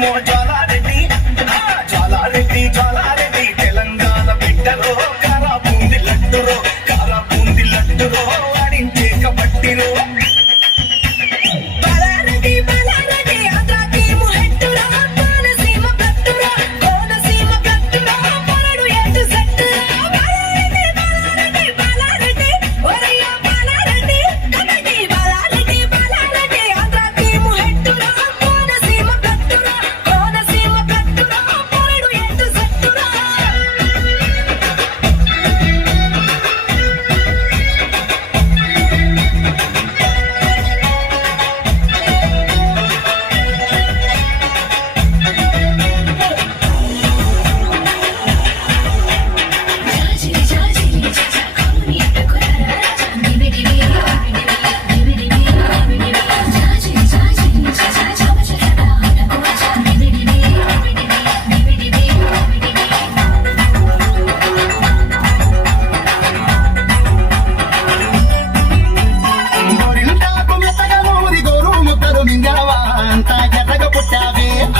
పేరేమో జ్వాలారెడ్డి. జ్వాలారెడ్డి జ్వాలారెడ్డి తెలంగాణ బిడ్డరో, కారా బూంది లడ్డురో, కారా బూంది లడ్డురో, ఆడించే కబడ్డీరో.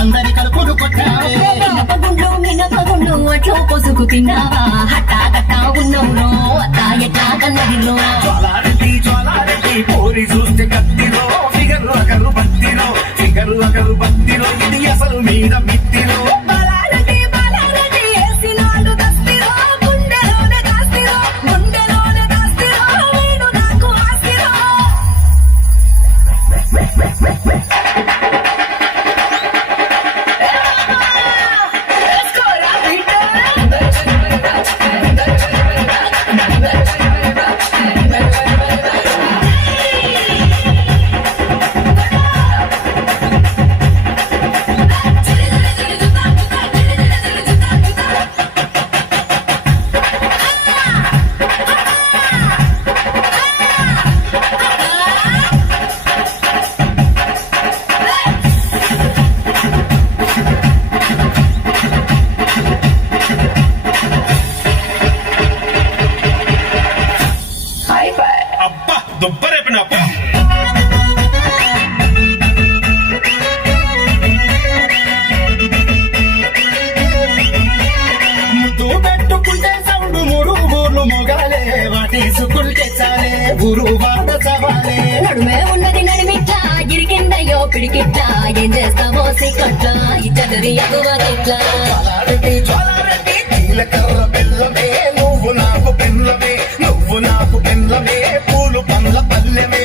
అందరి కలుపులు కొట్టావే మినపగుండు మినపగుండు అట్లో పొసుకు తిన్నావా హట్టా గట్టా ఉన్నవురో అత్తా ఎట్టా కన్నదిలో. జ్వాలారెడ్డి జ్వాలారెడ్డి పోరి చూస్తే కత్తిరో, ఫిగరు అగరు బత్తిరో, ఫిగరు అగరు బత్తిరో, ఇది అసలు మీద మిత్తిరో. దుబ్బరేపినప్ప ముద్దు పెట్టుకుంటే సౌండ్ మూడు ఊర్లు మొగాలే, వాటేసుకుంటే చాలే ఊరు వాడ సవాలే. నడుమే ఉన్నది నడిమిట్ట ఇరికిందయ్యో పిడికిట్ట, ఏం చేస్తావో సిక్కట్ల ఇచ్చదరి అగువగిట్ల. జ్వాలారెడ్డి జ్వాలారెడ్డి జీలకర్ర బెల్లమే, నువ్వు నాకు బెల్లమే, నువ్వు నాకు బెల్లమే, పూలు పండ్ల పల్లెమే.